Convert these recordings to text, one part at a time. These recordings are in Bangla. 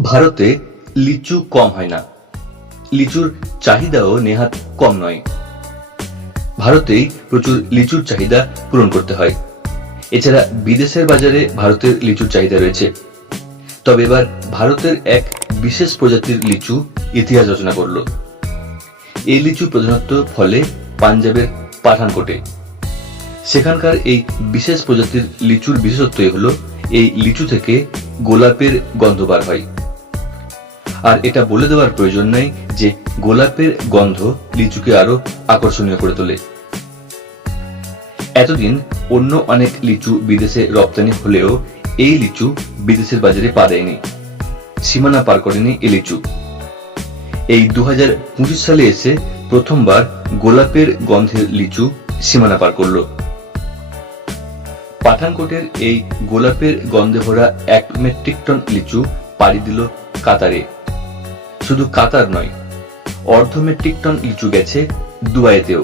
ভারতে লিচু কম হয় না। লিচুর চাহিদাও নেহাত কম নয়। ভারতেই প্রচুর লিচুর চাহিদা পূরণ করতে হয়। এছাড়া বিদেশের বাজারে ভারতের লিচুর চাহিদা রয়েছে। তবে এবার ভারতের এক বিশেষ প্রজাতির লিচু ইতিহাস রচনা করল। এই লিচু প্রধানত ফলে পাঞ্জাবের পাঠানকোটে। সেখানকার এই বিশেষ প্রজাতির লিচুর বিশেষত্বই হলো, এই লিচু থেকে গোলাপের গন্ধ বার হয়। আর এটা বলে দেওয়ার প্রয়োজন নেই যে গোলাপের গন্ধ লিচুকে আরও আকর্ষণীয় করে তোলে। এতদিন অন্য অনেক লিচু বিদেশে রপ্তানি হলেও এই লিচু বিদেশের বাজারে পা দেয়নি। সীমানা পার করেনি এই লিচু। এই দু হাজার পঁচিশ সালে এসে প্রথমবার গোলাপের গন্ধের লিচু সীমানা পার করল। পাঠানকোটের এই গোলাপের গন্ধে ভরা এক মেট্রিক টন লিচু পাড়ি দিল কাতারে। শুধু কাতার নয় অর্ধ মেট্রিক টন লিচু গেছে দুবাইতেও।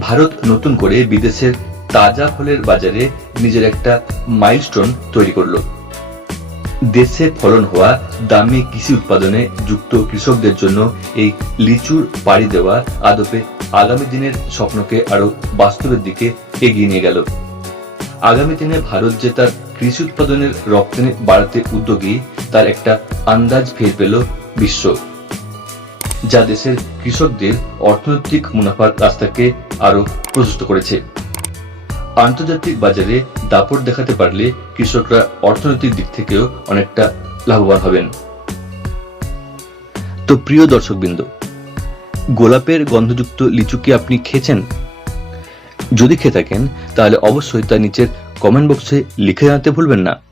ভারত নতুন করে বিদেশের তাজা ফলের বাজারে নিজের একটা মাইলস্টোন তৈরি করল। দেশে ফলন হওয়া দামি কৃষি উৎপাদনে যুক্ত কৃষকদের জন্য এই লিচুর পাড়ি দেওয়া আদপে আগামী দিনের স্বপ্নকে আরও বাস্তবের দিকে এগিয়ে নিয়ে গেল। আগামী দিনে ভারত যে তার কৃষি উৎপাদনের রপ্তানি বাড়াতে উদ্যোগী, তার একটা আন্দাজ ফের পেল বিশ্ব। যা দেশের কৃষকদের অর্থনৈতিক মুনাফার রাস্তাকে আরও প্রশস্ত করেছে। আন্তর্জাতিক বাজারে দাপট দেখাতে পারলে কৃষকরা অর্থনৈতিক দিক থেকেও অনেকটা লাভবান হবেন। তো প্রিয় দর্শকবৃন্দ, গোলাপের গন্ধযুক্ত লিচু কি আপনি খেয়েছেন? যদি খেয়ে থাকেন, তাহলে অবশ্যই তার নিচের কমেন্ট বক্সে লিখে জানাতে ভুলবেন না।